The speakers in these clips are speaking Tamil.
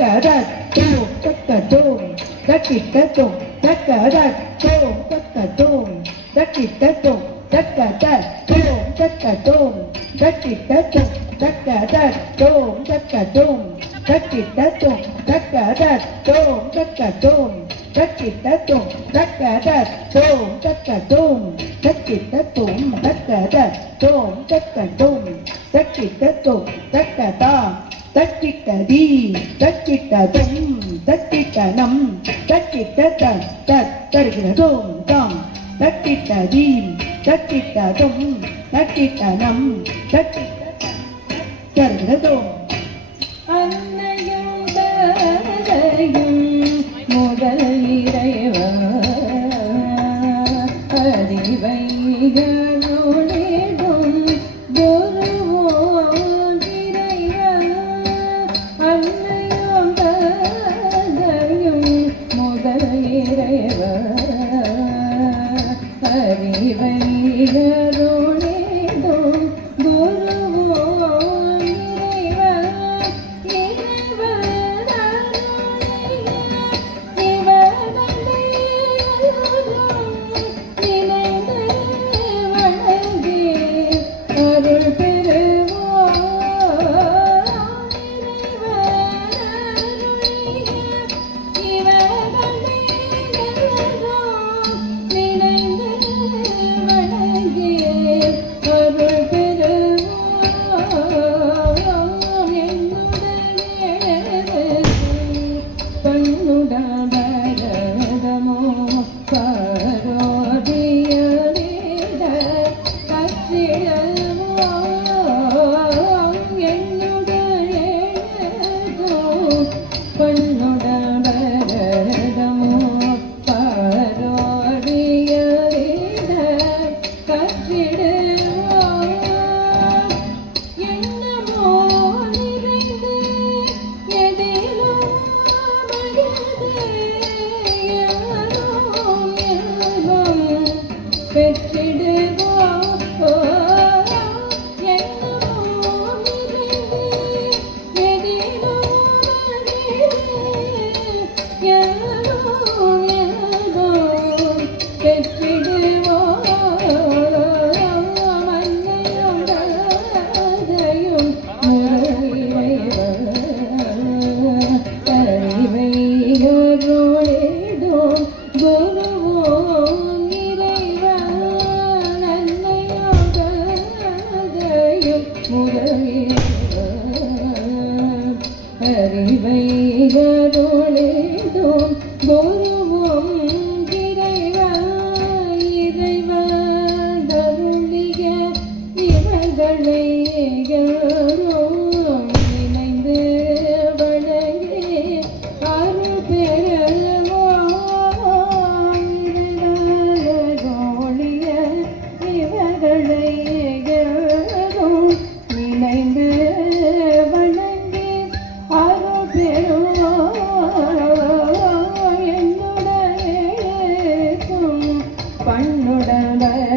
தக்கதோம் தக்கதோம் தக்கிட்டதோம் தக்கதோம் தக்கதோம் தக்கிட்டதோம் தக்கதோம் தக்கதோம் தக்கிட்டதோம் தக்கதோம் தக்கதோம் தக்கிட்டதோம் தக்கதோம் தக்கதோம் தக்கிட்டதோம் தக்கதோம் தக்கதோம் தக்கிட்டதோம் தக்கதோம் தக்கதோம் தக்கிட்டதோம் தக்கதா தக்கிட்டதி தக்கிட்டதம் தக்கிட்டனம் தக்கிட்டத தருகிறதோம் தாம் தக்கிட்டதீம் தக்கிட்டதம் தக்கிட்டனம் தருகிறதோம் அன்னையும் தரையும் முதல் இறைவா அறிவைகளோடேடும் குருவோம் இறைவா அன்னையும் தரையும் முதல் இறைவா அறிவைகளோடேடும் குருவோம் இறைவா அறிவைகளோடேடும் குருவும் இறைவா இறைவா தருளிய இவர்களை இணைந்து வழங்கி அருள் பெறுவோம் இறைவழிய இவர்களை இணைந்து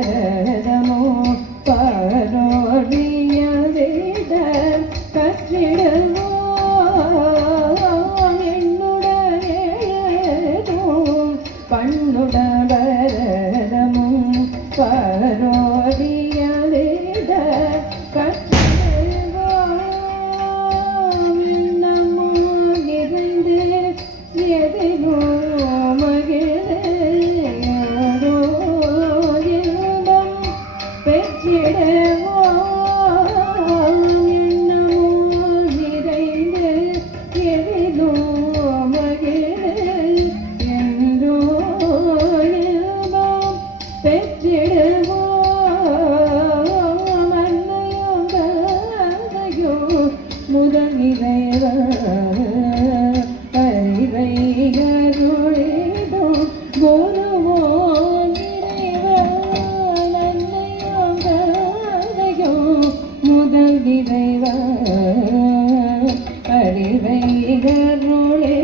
பண்ணுடமோ பரோடியத கற்றிடுவோ என்னுடனேதும் பண்ணுடமோ பரோடியத கற்றிடுவோ நமோ நிறைந்து எதிரோ முதல் இறைவா அறிவைகளோடேடும் குருவோம் இறைவா நன்மையும் கதையும் முதல் இறைவா அறிவைகளோடே